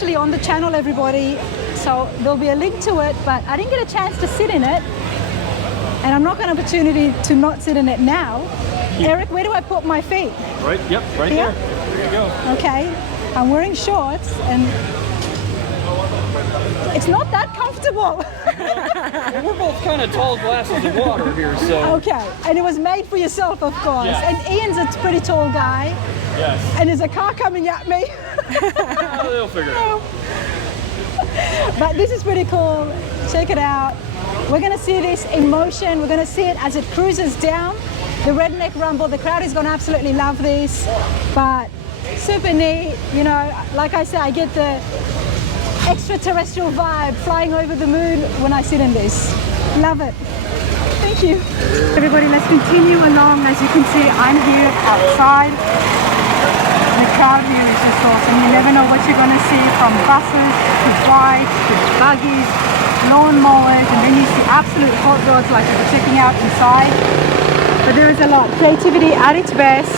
actually on the channel, everybody, so there'll be a link to it, but I didn't get a chance to sit in it, and I'm not going to have an opportunity to not sit in it now. Eric, where do I put my feet? Right, yep, right Here? there. There you go. Okay, I'm wearing shorts, and it's not that comfortable. Well, we're both kind of tall glasses of water here, so. Okay, and it was made for yourself, of course. Yeah. And Ian's a pretty tall guy. Yes. And there's a car coming at me. Oh, they'll figure it out. But this is pretty cool. Check it out. We're going to see this in motion. We're going to see it as it cruises down the Redneck Rumble. The crowd is going to absolutely love this. But super neat. You know, like I said, I get the extraterrestrial vibe flying over the moon when I sit in this. Love it. Thank you. Everybody, let's continue along. As you can see, I'm here outside. The crowd here is just awesome. You never know what you're going to see, from buses to bikes to buggies, lawn mowers, and then you see absolute hot rods like you're checking out inside. But there is a lot. Creativity at its best.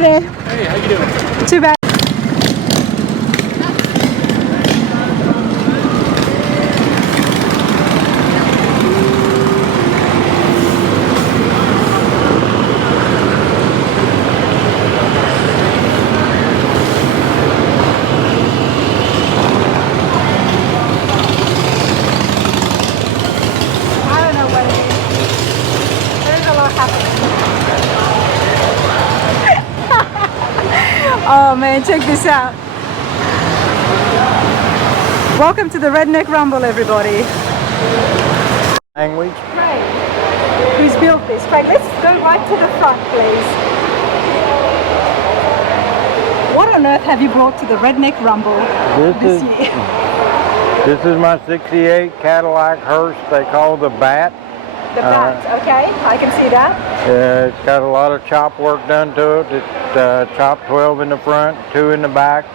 Hey, how you doing? Too bad. I don't know what it is. There's a lot happening. Oh man, check this out. Welcome to the Redneck Rumble, everybody. Language. Craig, who's built this? Craig, let's go right to the front, please. What on earth have you brought to the Redneck Rumble this year? This is my 68 Cadillac Hearse they call the Bat. The bat, okay, I can see that. It's got a lot of chop work done to it. It's chopped 12 in the front, 2 in the back.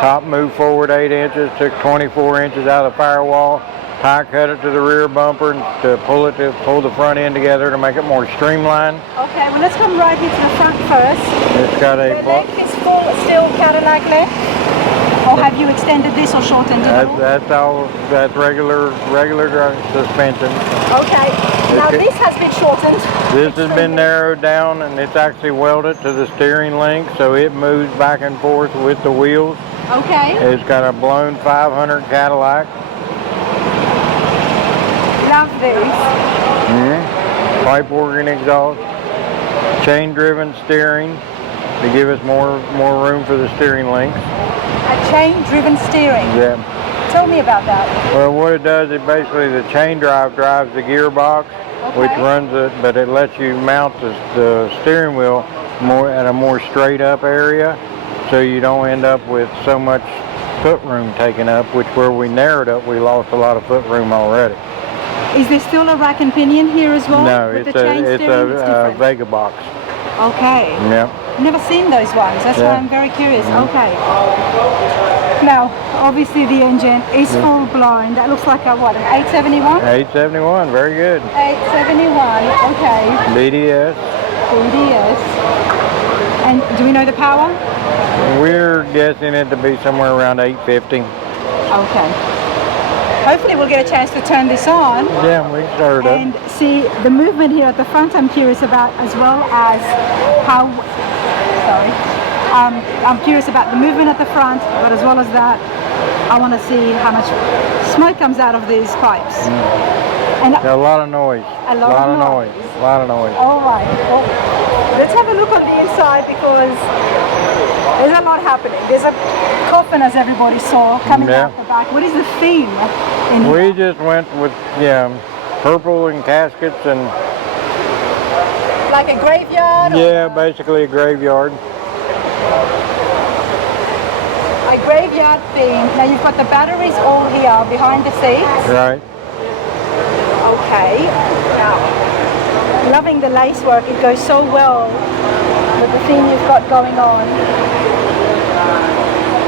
Top moved forward 8 inches, took 24 inches out of the firewall. Tie cut it to the rear bumper and to pull the front end together to make it more streamlined. Okay, well let's come right here to the front first. It's got a The length is full, still Cadillac length? Or have you extended this or shortened it at all? that's regular suspension. Okay, now this has been shortened. This has been narrowed down and it's actually welded to the steering link so it moves back and forth with the wheels. Okay. It's got a blown 500 Cadillac. Love this. Pipe organ exhaust, chain driven steering to give us more room for the steering links. A chain-driven steering. Yeah. Tell me about that. Well, what it does is basically the chain drive drives the gearbox, which runs it, but it lets you mount the steering wheel at a more straight up area, so you don't end up with so much foot room taken up, which where we narrowed up, we lost a lot of foot room already. Is there still a rack and pinion here as well? No, with it's the chain steering? a Vega box. Okay. Yeah. Never seen those ones. That's why I'm very curious. Okay. Now, obviously the engine is full blown. That looks like a what? An 871? 871, very good. 871. Okay. BDS. BDS. And do we know the power? We're guessing it to be somewhere around 850. Okay. Hopefully we'll get a chance to turn this on. Yeah, we started up. And see the movement here at the front I'm curious about, as well as how, I'm curious about the movement at the front, but as well as that, I want to see how much smoke comes out of these pipes. And a lot of noise. A lot of noise. A lot of noise. All right. Well, let's have a look on the inside, because There's a lot happening. There's a coffin, as everybody saw, coming out the back. What is the theme in here? We just went with, purple and caskets and... Like a graveyard? Yeah, basically a graveyard. A graveyard theme. Now you've got the batteries all here behind the seats. Right. Okay. Now, loving the lace work. It goes so well with the theme you've got going on.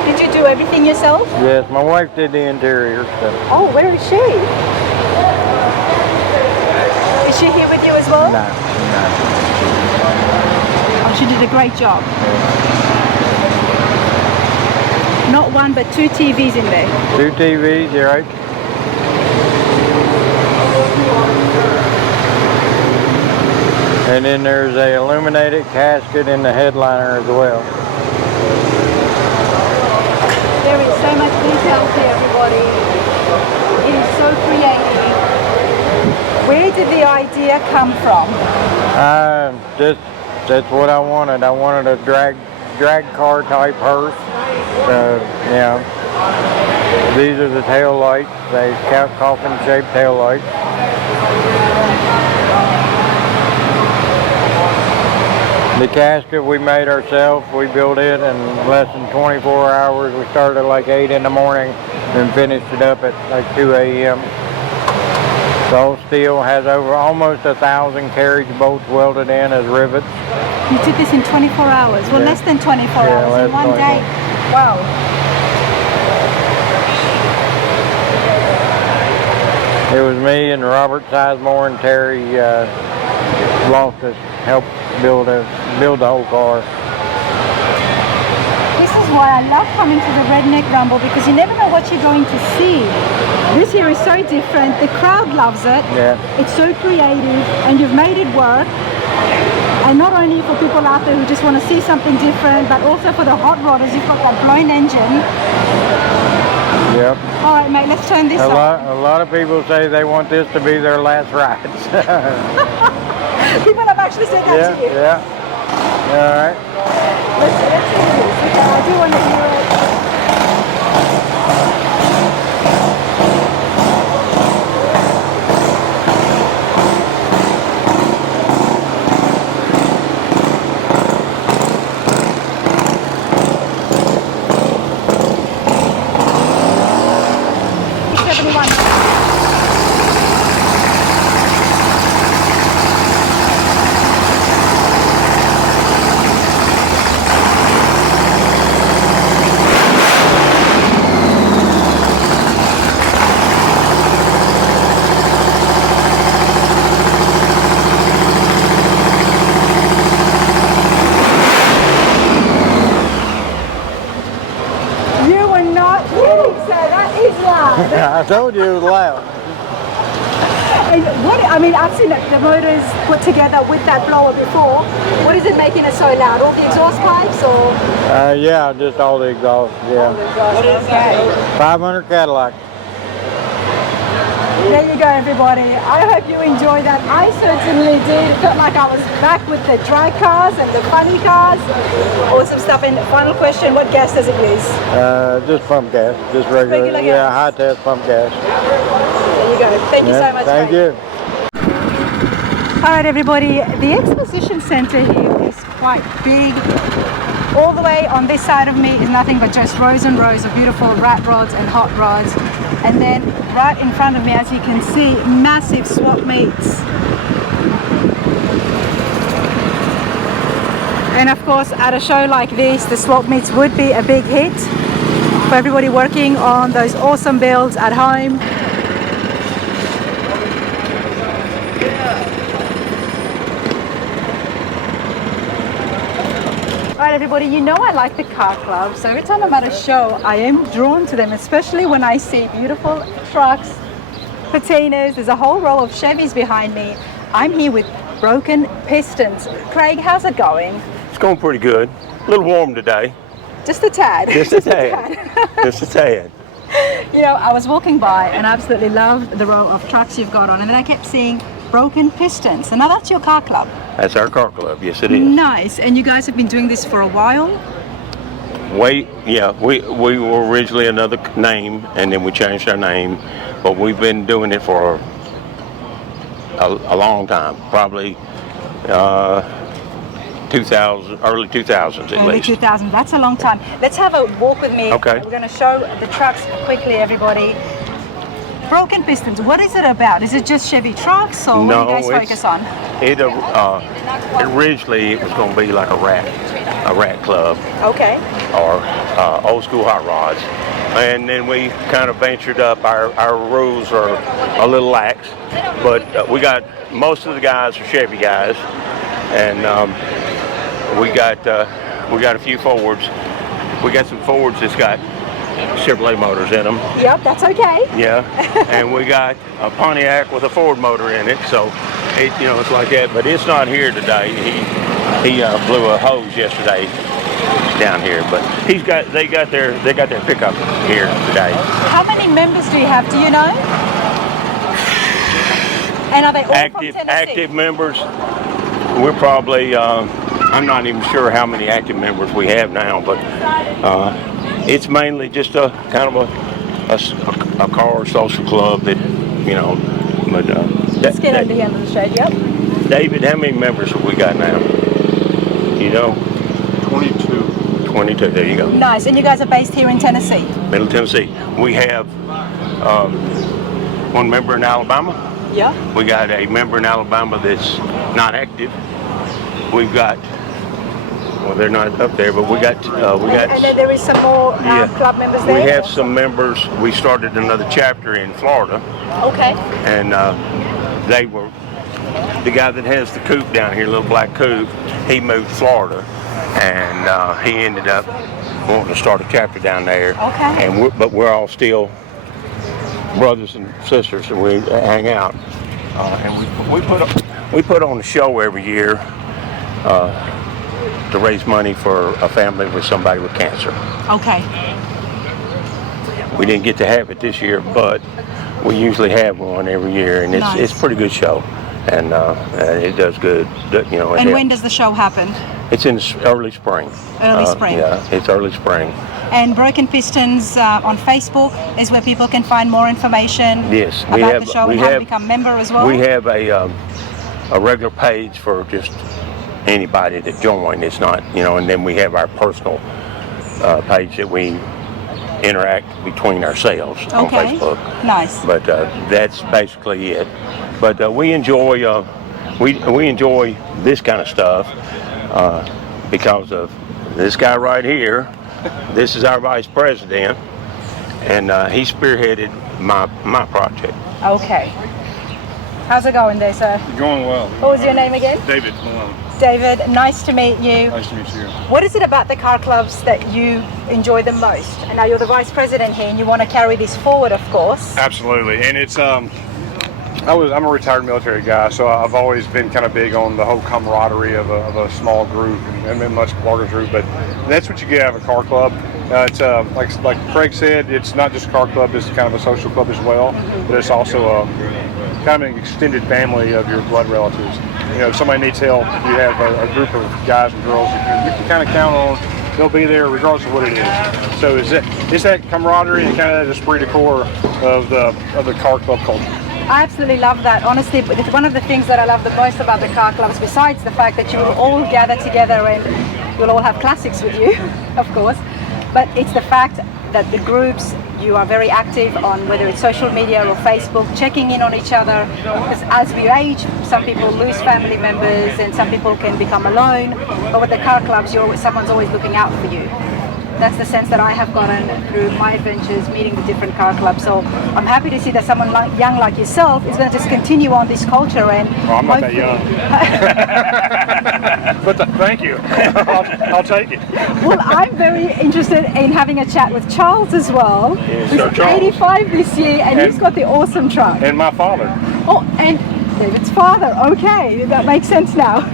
Did you do everything yourself? Yes, my wife did the interior stuff. Oh, where is she? Is she here with you as well? No. Oh, she did a great job. Not one, but 2 TVs in there. 2 TVs, you're right. And then there's a illuminated casket in the headliner as well. There is so much detail here, everybody. It is so creative. Where did the idea come from? That's what I wanted. I wanted a drag car type hearse. These are the tail lights. They coffin shaped tail lights. The casket we made ourselves. We built it in less than 24 hours. We started at like 8 in the morning and finished it up at like 2 a.m. The whole steel has over almost 1,000 carriage bolts welded in as rivets. You did this in 24 hours. Well, less than 24 hours. In one day. Wow. It was me and Robert Sizemore and Terry Loftus helped build the whole car. This is why I love coming to the Redneck Rumble, because you never know what you're going to see. This here is so different. The crowd loves it. Yeah. It's so creative, and you've made it work. And not only for people out there who just want to see something different, but also for the hot rodders. You've got that blown engine. Yep. All right, mate, let's turn this on. A lot of people say they want this to be their last rides. People have actually said that to you. Yeah. All right. Let's do this. Okay, I do want to hear it. I told you it was loud. I've seen the motors put together with that blower before. What is it making it so loud? All the exhaust pipes or? Yeah, just all the exhaust, yeah. What is that? 500 Cadillac. There you go, everybody. I hope you enjoyed that. I certainly did. It felt like I was back with the drag cars and the funny cars. Awesome stuff. And final question, what gas does it use? Just pump gas, just regular gas. Yeah, high test pump gas. There you go. Thank you so much. Thank you. All right, everybody. The exposition center here is quite big. All the way on this side of me is nothing but just rows and rows of beautiful rat rods and hot rods. And then right in front of me, as you can see, massive swap meets. And of course, at a show like this, the swap meets would be a big hit for everybody working on those awesome builds at home. Alright everybody, you know I like the car club, so every time I'm at a show I am drawn to them, especially when I see beautiful trucks, patinas. There's a whole row of Chevys behind me. I'm here with Broken Pistons. Craig, how's it going? It's going pretty good. A little warm today. Just a tad. Just a tad. Just a tad. You know, I was walking by and I absolutely loved the row of trucks you've got on, and then I kept seeing Broken Pistons. And now that's your car club. That's our car club. Yes, it is. Nice. And you guys have been doing this for a while? We were originally another name, and then we changed our name, but we've been doing it for a long time, probably 2000, early 2000s at least. Early 2000s, that's a long time. Let's have a walk with me. Okay. We're going to show the trucks quickly, everybody. Broken Pistons, what is it about? Is it just Chevy trucks, or what do you guys focus on? Originally it was going to be like a rat club. Okay. Or old school hot rods. And then we kind of ventured up. Our rules are a little lax, but we got most of the guys are Chevy guys, and we got a few Fords. We got some Fords that's got Chevrolet motors in them. Yep, that's okay. Yeah, and we got a Pontiac with a Ford motor in it, so it's like that. But it's not here today. He blew a hose yesterday down here, but they got their pickup here today. How many members do you have? Do you know? And are they all from Tennessee? Active members? We're probably I'm not even sure how many active members we have now, but it's mainly just a kind of a car social club that But let's get under here on the shade. Yep. David, how many members have we got now? 22. There you go. Nice. And you guys are based here in Tennessee? Middle Tennessee. We have one member in Alabama. Yeah. We got a member in Alabama that's not active. We've got, well, they're not up there, but we got. And then there is some more club members there. We have some members. We started another chapter in Florida. Okay. And they were the guy that has the coupe down here, little black coupe. He moved to Florida, and he ended up wanting to start a chapter down there. Okay. And but we're all still brothers and sisters, and we hang out. And we put on a show every year to raise money for a family with somebody with cancer. Okay. We didn't get to have it this year, but we usually have one every year, and it's a pretty good show, and it does good. And when does the show happen? It's in early spring. Early spring. Yeah, it's early spring. And Broken Pistons on Facebook is where people can find more information about the show and how to become a member as well. We have a regular page for just anybody to join. It's not, and then we have our personal page that we interact between ourselves on Facebook. Nice. But that's basically it. But we enjoy we enjoy this kind of stuff because of this guy right here. This is our vice president, and he spearheaded my project. Okay. How's it going there, sir? Going well. What was your name again? David Malone. David, nice to meet you. Nice to meet you. What is it about the car clubs that you enjoy the most? And now you're the vice president here, and you want to carry this forward, of course. Absolutely, and it's I'm a retired military guy, so I've always been kind of big on the whole camaraderie of a small group and a much larger group. But that's what you get out of a car club. It's like Craig said, it's not just a car club; it's kind of a social club as well. But it's also kind of an extended family of your blood relatives. If somebody needs help, you have a group of guys and girls you can kind of count on. They'll be there regardless of what it is. So it's that camaraderie and kind of that esprit de corps of the car club culture. I absolutely love that. Honestly, it's one of the things that I love the most about the car clubs, besides the fact that you will all gather together and you'll all have classics with you, of course. But it's the fact that the groups, you are very active on whether it's social media or Facebook, checking in on each other. Because as we age, some people lose family members and some people can become alone. But with the car clubs, someone's always looking out for you. That's the sense that I have gotten through my adventures meeting the different car clubs. So I'm happy to see that someone young like yourself is going to just continue on this culture. And I'm not that young. But thank you. I'll take it. Well, I'm very interested in having a chat with Charles as well. He's Charles. 85 this year, and he's got the awesome truck. And my father. Oh, and David's father. Okay, that makes sense now.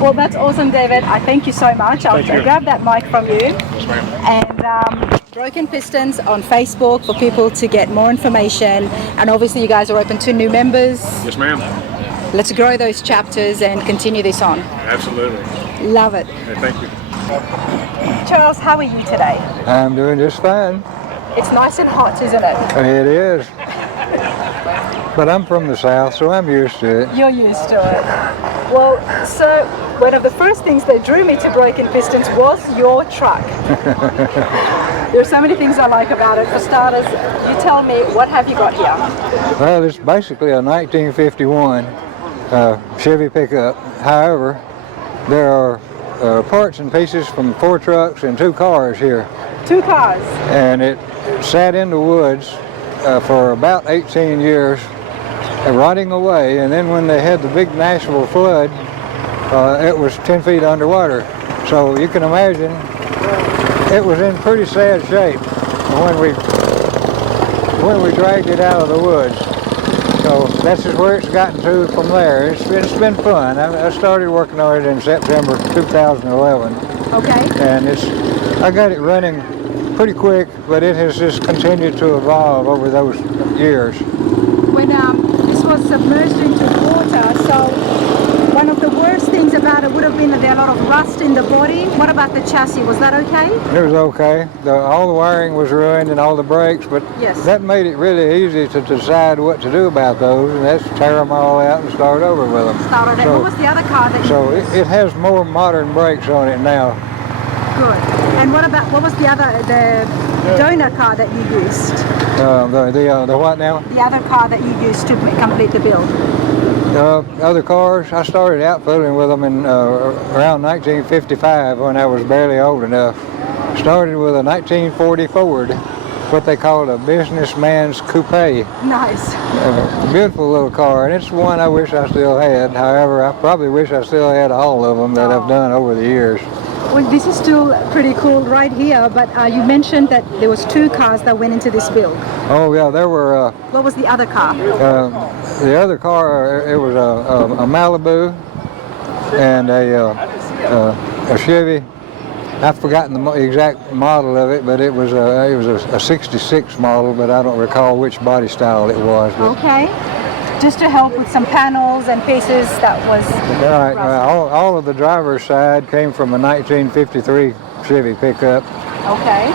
Well, that's awesome, David. I thank you so much. I'll grab that mic from you. Yes, ma'am. And Broken Pistons on Facebook for people to get more information. And obviously you guys are open to new members. Yes, ma'am. Let's grow those chapters and continue this on. Absolutely. Love it. Hey, thank you. Charles, how are you today? I'm doing just fine. It's nice and hot, isn't it? It is. But I'm from the South, so I'm used to it. You're used to it. Well, so one of the first things that drew me to Broken Pistons was your truck. There's so many things I like about it. For starters, you tell me, what have you got here? Well, it's basically a 1951 Chevy pickup. However, there are parts and pieces from 4 trucks and 2 cars here. 2 cars. And it sat in the woods for about 18 years, rotting away. And then when they had the big Nashville flood, it was 10 feet underwater. So you can imagine it was in pretty sad shape when we dragged it out of the woods. So that's just where it's gotten to from there. It's been fun. I started working on it in September 2011. Okay. And I got it running pretty quick, but it has just continued to evolve over those years. When this was submerged into water, so one of the worst things about it would have been that there are a lot of rust in the body. What about the chassis? Was that okay? It was okay. All the wiring was ruined and all the brakes, but yes, that made it really easy to decide what to do about those, and that's tear them all out and start over with them. Start over. What was the other car that you used? It has more modern brakes on it now. Good. And what was the donor car that you used? The what now? The other car that you used to complete the build. Other cars, I started outfitting with them in around 1955 when I was barely old enough. Started with a 1940 Ford, what they called a businessman's coupe. Nice. Beautiful little car, and it's one I wish I still had. However, I probably wish I still had all of them that I've done over the years. Well, this is still pretty cool right here, but you mentioned that there was 2 cars that went into this build. Oh yeah, there were. What was the other car? The other car, it was a Malibu and a Chevy. I've forgotten the exact model of it, but it was a 66 model, but I don't recall which body style it was. But. Okay. Just to help with some panels and pieces that was right. All of the driver's side came from a 1953 Chevy pickup. Okay.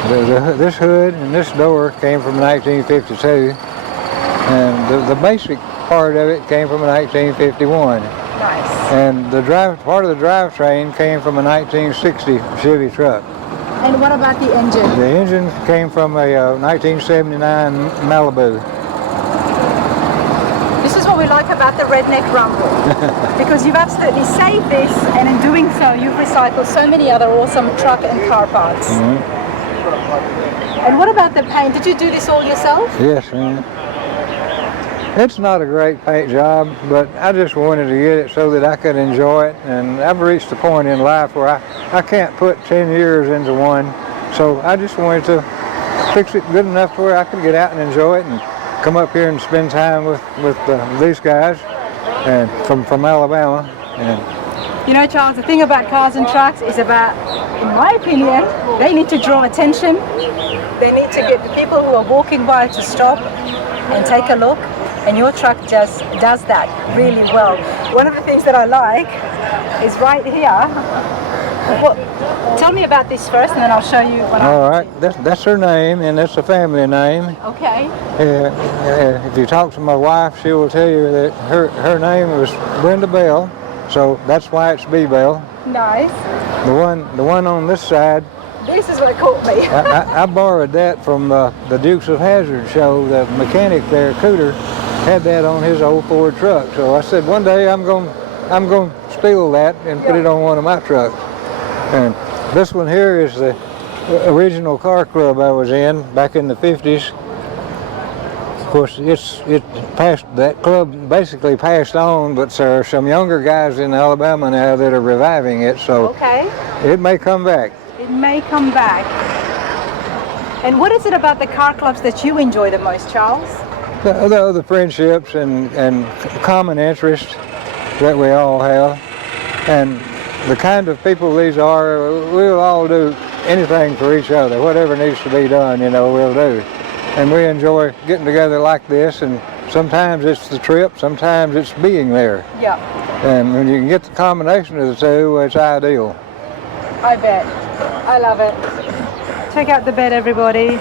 This hood and this door came from 1952, and the basic part of it came from a 1951. Nice. And part of the drivetrain came from a 1960 Chevy truck. And what about the engine? The engine came from a 1979 Malibu. This is what we like about the Redneck Rumble, because you've absolutely saved this, and in doing so you've recycled so many other awesome truck and car parts. Mm-hmm. And what about the paint? Did you do this all yourself? Yes, ma'am. It's not a great paint job, but I just wanted to get it so that I could enjoy it, and I've reached a point in life where I can't put 10 years into one, so I just wanted to fix it good enough to where I could get out and enjoy it and come up here and spend time with these guys and from Alabama. And you know, Charles, the thing about cars and trucks is about, in my opinion, they need to draw attention. They need to get the people who are walking by to stop and take a look, and your truck just does that really well. One of the things that I like is right here. Well, tell me about this first, and then I'll show you what all right, that's her name, and that's a family name. Okay. If you talk to my wife, she will tell you that her name was Brenda Bell, so that's why it's B Bell. Nice. The one on this side. This is what caught me. I borrowed that from the Dukes of Hazzard show. The mechanic there, Cooter, had that on his old Ford truck. So I said one day I'm going to steal that and put it on one of my trucks. And this one here is the original car club I was in back in the 50s. Of course, that club basically passed on, but there are some younger guys in Alabama now that are reviving it, so okay, it may come back. It may come back. And what is it about the car clubs that you enjoy the most, Charles? The friendships and common interests that we all have, and the kind of people these are. We'll all do anything for each other. Whatever needs to be done, we'll do. And we enjoy getting together like this, and sometimes it's the trip, sometimes it's being there. Yeah. And when you can get the combination of the two, it's ideal. I bet. I love it. Check out the bed, everybody.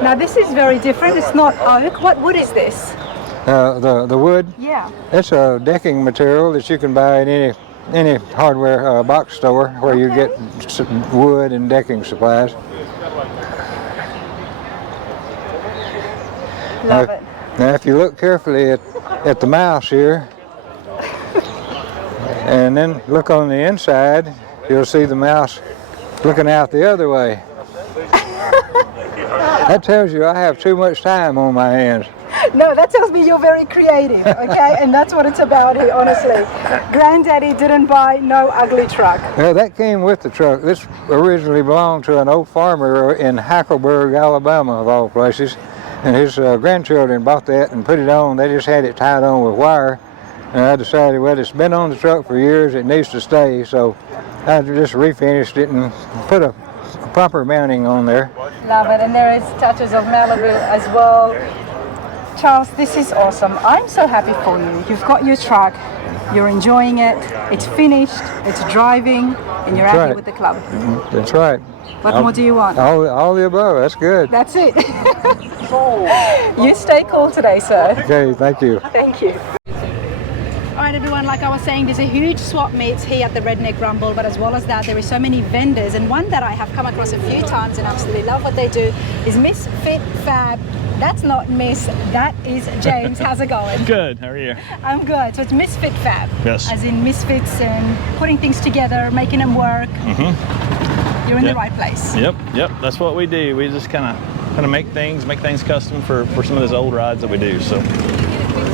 Now this is very different. It's not oak. What wood is this? The wood, Yeah. it's a decking material that you can buy at any hardware box store where you get wood and decking supplies. Love it. Now if you look carefully at the mouse here, and then look on the inside, you'll see the mouse looking out the other way. That tells you I have too much time on my hands. No, that tells me you're very creative, okay? And that's what it's about here, honestly. Granddaddy didn't buy no ugly truck. Well, that came with the truck. This originally belonged to an old farmer in Hackleburg, Alabama, of all places. And his grandchildren bought that and put it on. They just had it tied on with wire. And I decided, well, it's been on the truck for years. It needs to stay. So I just refinished it and put a proper mounting on there. Love it. And there is touches of Malibu as well. Charles, this is awesome. I'm so happy for you. You've got your truck. You're enjoying it. It's finished. It's driving. And you're happy with the club. That's right. What more do you want? All the above. That's good. That's it. You stay cool today, sir. Okay, thank you. Thank you. All right, everyone, like I was saying, there's a huge swap meet here at the Redneck Rumble, but as well as that, there is so many vendors, and one that I have come across a few times and absolutely love what they do is Misfit Fab. That's not Miss, that is James. How's it going? Good, how are you? I'm good. So it's Misfit Fab. Yes. As in misfits and putting things together, making them work. Mm-hmm. You're in the right place. Yep, that's what we do. We just kind of make things custom for some of those old rides that we do, so.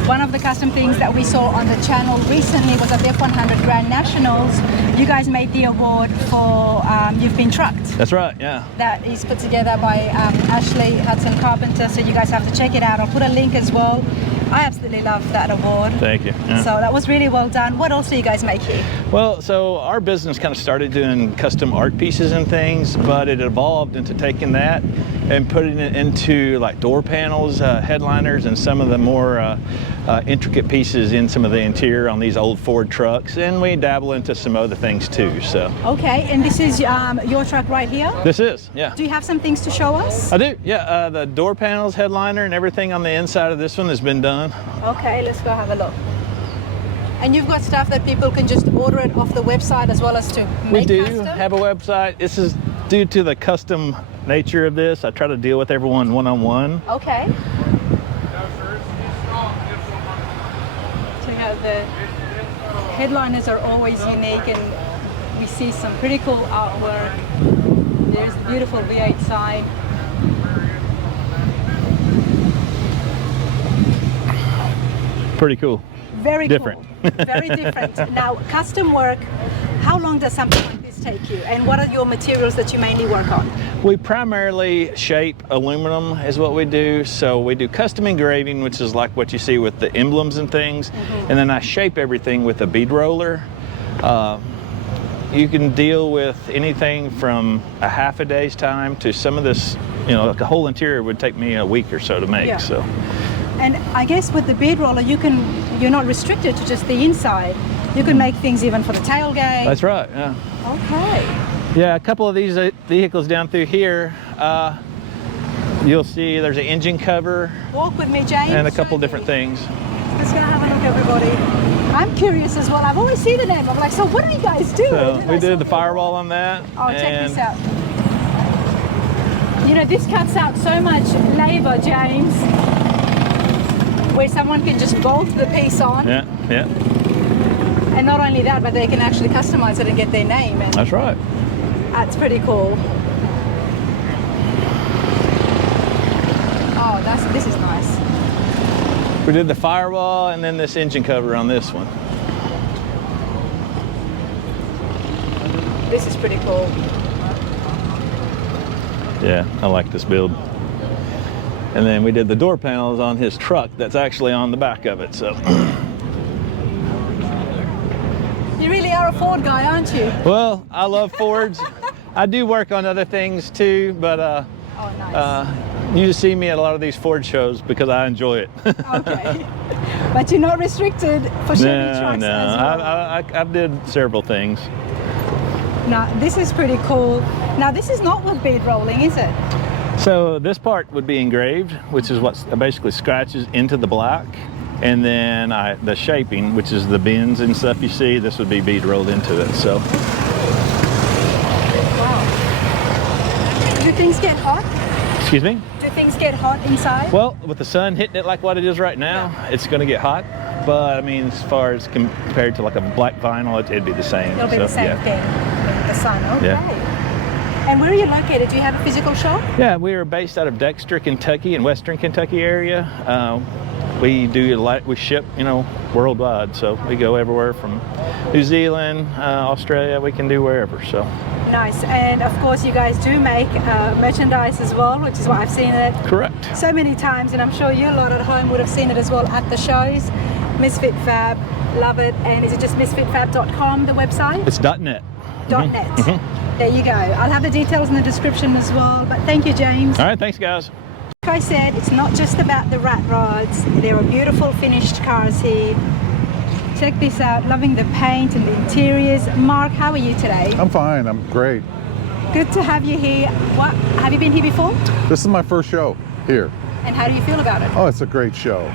One of the custom things that we saw on the channel recently was at the F100 Grand Nationals. You guys made the award for You've Been Trucked. That's right, yeah. That is put together by Ashley Hudson Carpenter, so you guys have to check it out. I'll put a link as well. I absolutely love that award. Thank you. Yeah. So that was really well done. What else do you guys make here? Well, so our business kind of started doing custom art pieces and things, but it evolved into taking that and putting it into like door panels, headliners, and some of the more intricate pieces in some of the interior on these old Ford trucks, and we dabble into some other things too. So. Okay, and this is your truck right here? This is, yeah. Do you have some things to show us? I do, yeah. The door panels, headliner, and everything on the inside of this one has been done. Okay, let's go have a look. And you've got stuff that people can just order it off the website as well as to make We do custom? have a website. This is due to the custom nature of this. I try to deal with everyone one-on-one. Okay. Check out the headliners are always unique, and we see some pretty cool artwork. There's the beautiful V8 sign. Pretty cool. Very different. Cool. Very different. Now, custom work, how long does something like this take you? And what are your materials that you mainly work on? We primarily shape aluminum is what we do. So we do custom engraving, which is like what you see with the emblems and things. Mm-hmm. And then I shape everything with a bead roller. You can deal with anything from a half a day's time to some of this, you know, like a whole interior would take me a week or so to make. Yeah. So. And I guess with the bead roller, you're not restricted to just the inside. You can make things even for the tailgate. That's right, yeah. Okay. Yeah, a couple of these vehicles down through here, you'll see there's an engine cover. Walk with me, James. And a couple different things. Let's go have a look, everybody. I'm curious as well. I've always seen the name. I'm like, so what do you guys do? So we did the firewall on that. Oh, check this out. You know, this cuts out so much labor, James, where someone can just bolt the piece on. Yeah, yeah. And not only that, but they can actually customize it and get their name. And that's right. That's pretty cool. Oh, this is nice. We did the firewall and then this engine cover on this one. This is pretty cool. Yeah, I like this build. And then we did the door panels on his truck that's actually on the back of it, so. You really are a Ford guy, aren't you? Well, I love Fords. I do work on other things too, but oh, nice. You just see me at a lot of these Ford shows because I enjoy it. Okay. But you're not restricted for Chevy trucks no. as well? I did several things. Now, this is pretty cool. Now, this is not with bead rolling, is it? So this part would be engraved, which is what basically scratches into the black. And then the shaping, which is the bends and stuff you see, this would be bead rolled into it. So. Wow. Do things get hot? Excuse me? Do things get hot inside? Well, with the sun hitting it like what it is right now, it's going to get hot. But I mean, as far as compared to like a black vinyl, it'd be the same. It'll be the same thing with the sun. Okay. Yeah. And where are you located? Do you have a physical shop? Yeah, we are based out of Dexter, Kentucky, in Western Kentucky area. We ship, worldwide. So we go everywhere from New Zealand, Australia. We can do wherever. So. Nice. And of course, you guys do make merchandise as well, which is what I've seen it. Correct. So many times, and I'm sure you a lot at home would have seen it as well at the shows. Misfit Fab, love it. And is it just misfitfab.com, the website? It's .net. .net. There you go. I'll have the details in the description as well. But thank you, James. All right, thanks, guys. Like I said, it's not just about the rat rods. There are beautiful finished cars here. Check this out. Loving the paint and the interiors. Mark, how are you today? I'm fine. I'm great. Good to have you here. What? Have you been here before? This is my first show here. And how do you feel about it? Oh, it's a great show.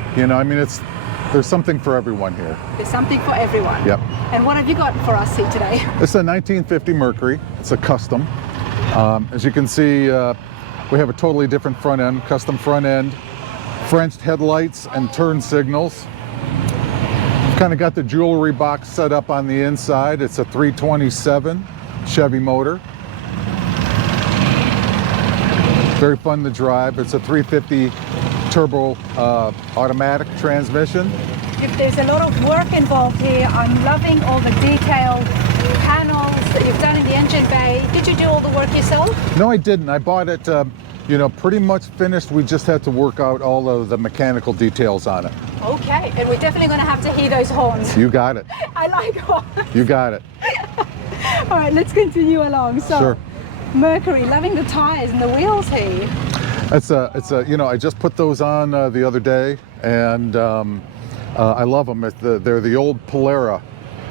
There's something for everyone here. There's something for everyone. Yep. And what have you got for us here today? It's a 1950 Mercury. It's a custom. As you can see, we have a totally different front end, custom front end, Frenched headlights and turn signals. Kind of got the jewelry box set up on the inside. It's a 327 Chevy motor. Very fun to drive. It's a 350 turbo automatic transmission. If there's a lot of work involved here, I'm loving all the detailed panels that you've done in the engine bay. Did you do all the work yourself? No, I didn't. I bought it, pretty much finished. We just had to work out all of the mechanical details on it. Okay, and we're definitely going to have to hear those horns. You got it. I like horns. You got it. All right, let's continue along. So, Sure. Mercury, loving the tires and the wheels here. I just put those on the other day, and I love them. They're the old Polara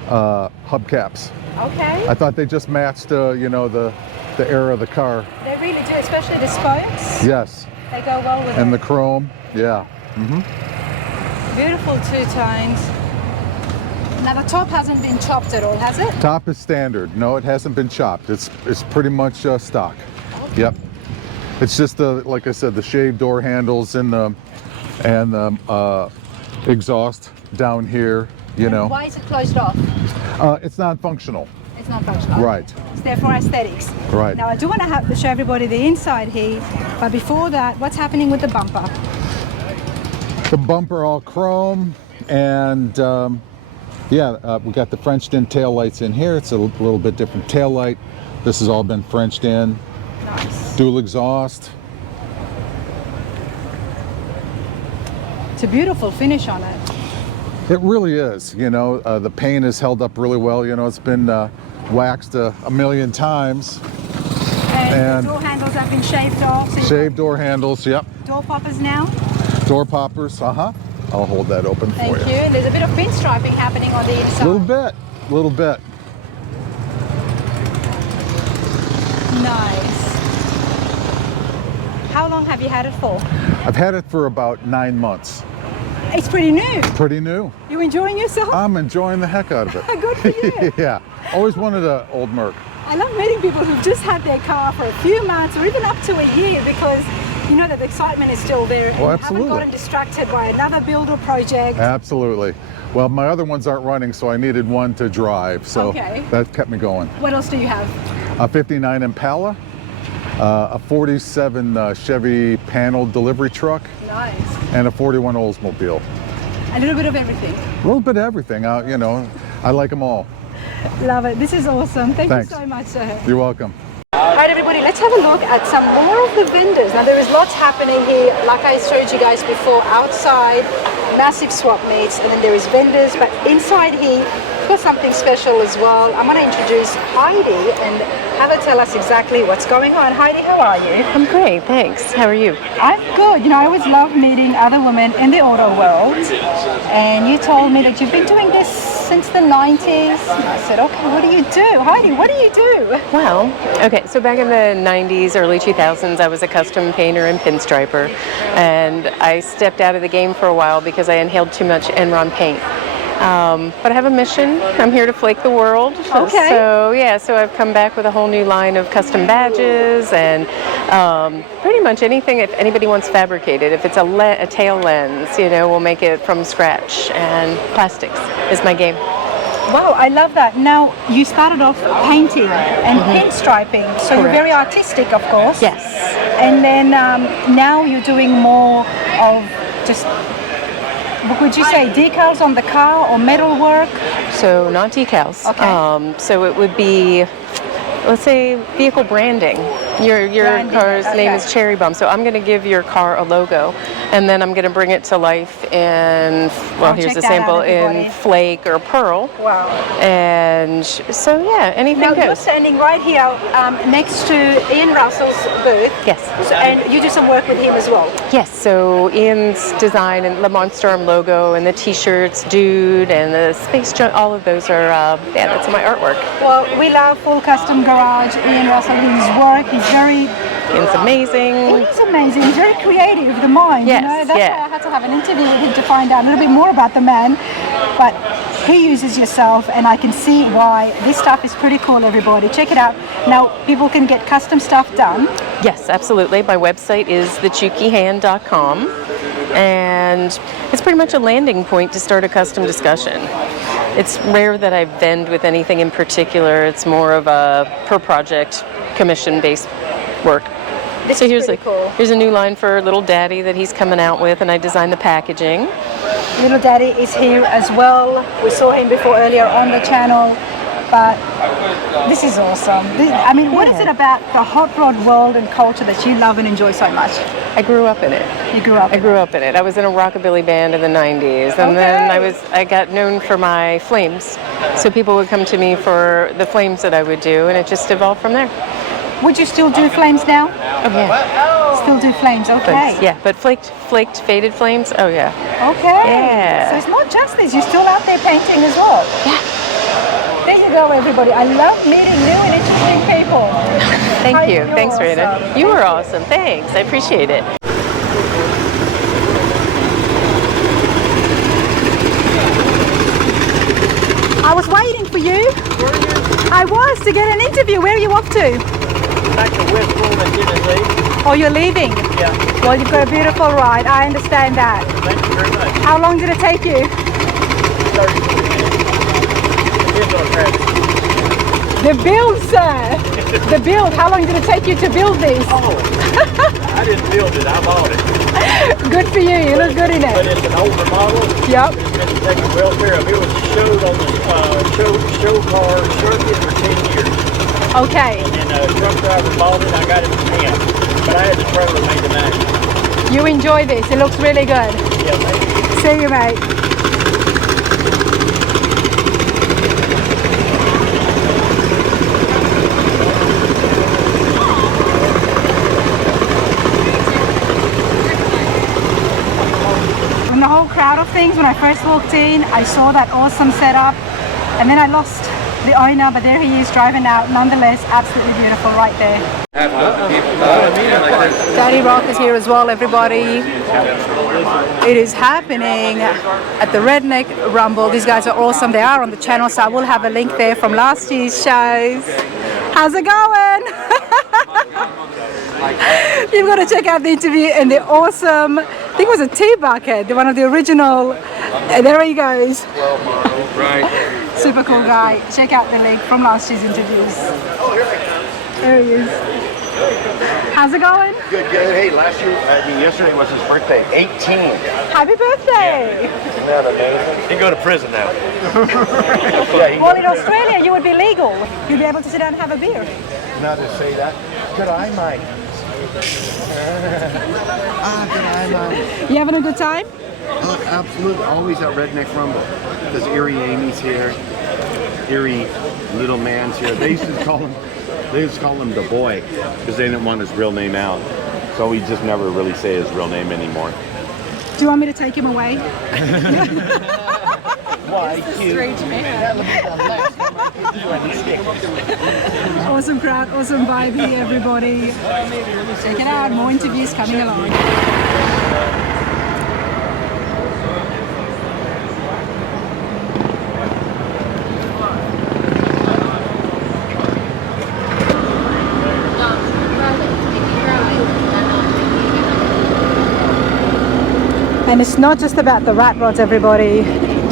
hubcaps. Okay. I thought they just matched, the era of the car. They really do, especially the spokes. Yes. They go well with it. And the chrome, yeah. Beautiful two-tones. Now the top hasn't been chopped at all, has it? Top is standard. No, it hasn't been chopped. It's pretty much stock. Okay. Yep. It's just like I said, the shaved door handles and the exhaust down here. Why is it closed off? It's not functional. It's not functional. Right. It's there for aesthetics. Right. Now I do want to show everybody the inside here, but before that, what's happening with the bumper? The bumper all chrome, and we got the Frenched in tail lights in here. It's a little bit different tail light. This has all been Frenched in. Nice. Dual exhaust. It's a beautiful finish on it. It really is. The paint is held up really well. It's been waxed a million times. And the door handles have been shaved off. So shaved door handles, yep. Door poppers now. Door poppers, I'll hold that open for you. Thank you. And there's a bit of pinstriping happening on the inside. A little bit. Nice. How long have you had it for? I've had it for about 9 months. It's pretty new. Pretty new. You enjoying yourself? I'm enjoying the heck out of it. Good for you. Yeah. Always wanted an old Merc. I love meeting people who've just had their car for a few months or even up to a year, because you know that the excitement is still there. Oh, absolutely. You haven't gotten distracted by another build or project. Absolutely. Well, my other ones aren't running, so I needed one to drive. So that kept me going. What else do you have? A 59 Impala, a 47 Chevy panel delivery truck. Nice. And a 41 Oldsmobile. A little bit of everything. A little bit of everything. I like them all. Love it. This is awesome. Thanks. You so much, sir. You're welcome. All right, everybody, let's have a look at some more of the vendors. Now, there is lots happening here. Like I showed you guys before, outside, massive swap meets, and then there is vendors. But inside here, we've got something special as well. I'm going to introduce Heidi and have her tell us exactly what's going on. Heidi, how are you? I'm great, thanks. How are you? I'm good. I always love meeting other women in the auto world. And you told me that you've been doing this since the 90s. And I said, okay, what do you do? Heidi, what do you do? Well, okay, so back in the 90s, early 2000s, I was a custom painter and pinstriper, and I stepped out of the game for a while because I inhaled too much Enron paint. But I have a mission. I'm here to flake the world. Okay. So yeah, so I've come back with a whole new line of custom badges and pretty much anything if anybody wants fabricated. If it's a tail lens, you know, we'll make it from scratch, and plastics is my game. Wow, I love that. Now, you started off painting and pinstriping, so you're very artistic, of course. Yes. And then now you're doing more of just, what would you say, decals on the car or metal work? So not decals. Okay. So it would be, let's say, vehicle branding. Your Branding, car's name okay. is Cherry Bomb. So I'm going to give your car a logo, and then I'm going to bring it to life in, well, here's check a that out, sample everybody. in flake or pearl. Wow. And so yeah, anything Now, you're goes. standing right here next to Ian Russell's booth. Yes. And you do some work with him as well. Yes, so Ian's design and the Monstorm logo and the t-shirts, Dude, and the Space Junk, all of those are, yeah, that's my artwork. Well, we love Full Custom Garage, Ian Russell, his work. He's very, It's amazing. he's amazing. He's very creative, the mind. Yes, you know? That's yeah. why I had to have an interview with him to find out a little bit more about the man. But he uses yourself, and I can see why. This stuff is pretty cool, everybody. Check it out. Now, people can get custom stuff done. Yes, absolutely. My website is thechukihand.com, and it's pretty much a landing point to start a custom discussion. It's rare that I vend with anything in particular. It's more of a per project commission-based work. This So is here's pretty cool. here's a new line for Little Daddy that he's coming out with, and I designed the packaging. Little Daddy is here as well. We saw him before earlier on the channel, but this is awesome. I mean, what is it about the hot rod world and culture that you love and enjoy so much? I grew up in it. You grew up. I grew up in it. I was in a rockabilly band in the 90s, and then I got known for my flames. So people would come to me for the flames that I would do, and it just evolved from there. Would you still do flames now? Oh yeah. Still do flames, okay. Yeah, but flaked, faded flames. Oh yeah. Okay. Yeah. So it's not just this, you're still out there painting as well. Yeah. There you go, everybody. I love meeting new and interesting people. Thank Heidi, you. you're Thanks, awesome. Rita. You were awesome. Thanks. I appreciate it. I was waiting for you. Were you? I was, to get an interview. Where are you off to? Back to West Florida, Tennessee. Oh, you're leaving? Yeah. Well, you've got a beautiful ride. I understand that. Thank you very much. How long did it take you? 30 minutes. Depends on traffic. The build, sir. The build. How long did it take you to build this? Oh, I didn't build it. I bought it. Good for you. You look good in But it. it's an older model. Yep. It's been taken well care of. It was showed on the show car circuit for 10 years. Okay. And a truck driver bought it. I got it for 10. But I had the trailer made to match. You enjoy this. It looks really good. Yeah, thank you. See you, mate. From the whole crowd of things, when I first walked in, I saw that awesome setup, and then I lost the owner, but there he is driving out. Nonetheless, absolutely beautiful right there. Daddy Rock is here as well, everybody. It is happening at the Redneck Rumble. These guys are awesome. They are on the channel, so I will have a link there from last year's shows. How's it going? You've got to check out the interview and the awesome, I think it was a tea bucket, one of the original. There he goes. Super cool guy. Check out the link from last year's interviews. There he is. How's it going? Good, good. Hey, yesterday was his birthday. 18. Happy birthday! Isn't that amazing? He can go to prison now. Well, in Australia, you would be legal. You'd be able to sit down and have a beer. Not to say that. Good eye, Mike. Good eye, Mike. You having a good time? Oh, absolutely. Always at Redneck Rumble. Because Erie Amy's here. Erie Little Man's here. They used to call him the boy because they didn't want his real name out. So we just never really say his real name anymore. Do you want me to take him away? Awesome crowd, awesome vibe here, everybody. Check it out, more interviews coming along. And it's not just about the rat rods, everybody.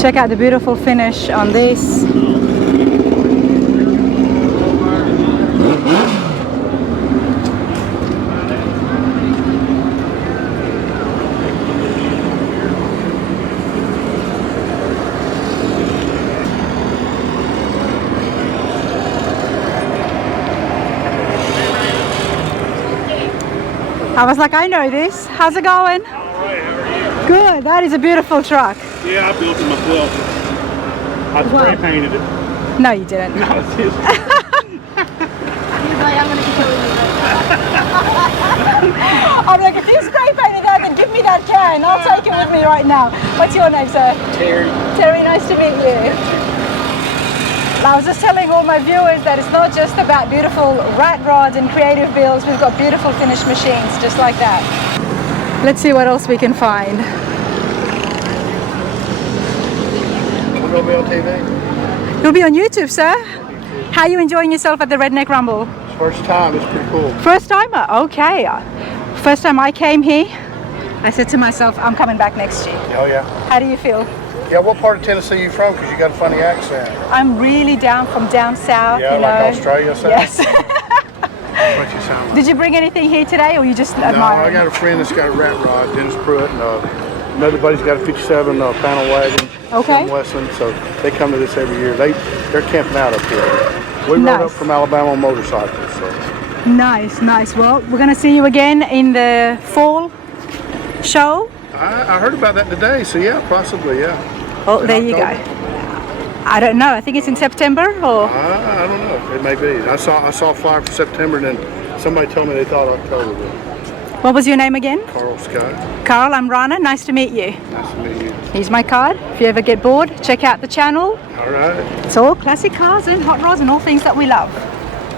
Check out the beautiful finish on this. I was like, I know this. How's it going? All right, how are you? Good, that is a beautiful truck. Yeah, I built it myself. I spray painted it. No, you didn't. No, it's his. I'm like, if you spray painted that, then give me that can. I'll take it with me right now. What's your name, sir? Terry. Terry, nice to meet you. I was just telling all my viewers that it's not just about beautiful rat rods and creative builds. We've got beautiful finished machines just like that. Let's see what else we can find. We're going to be on TV. You'll be on YouTube, sir. How are you enjoying yourself at the Redneck Rumble? First time, it's pretty cool. First timer, okay. First time I came here, I said to myself, I'm coming back next year. Oh, yeah. How do you feel? Yeah, what part of Tennessee are you from? Because you got a funny accent. I'm really down from down south, Yeah, you know. like Australia south? Yes. That's what you sound like. Did you bring anything here today, or you just No, admire? I got a friend that's got a rat rod, Dennis Pruitt, and another buddy's got a 57 panel wagon. Okay. From Westland, so they come to this every year. They're camping out up here. We rode up from Alabama on motorcycles. So. Nice, nice. Well, we're going to see you again in the fall show. I heard about that today, so yeah, possibly, yeah. Oh, there you go. I don't know. I think it's in September, or I don't know. It may be. I saw a flyer for September, and then somebody told me they thought October. what was your name again? Carl Scott. Carl, I'm Rana. Nice to meet you. Nice to meet you. Here's my card. If you ever get bored, check out the channel. All right. It's all classic cars and hot rods and all things that we love.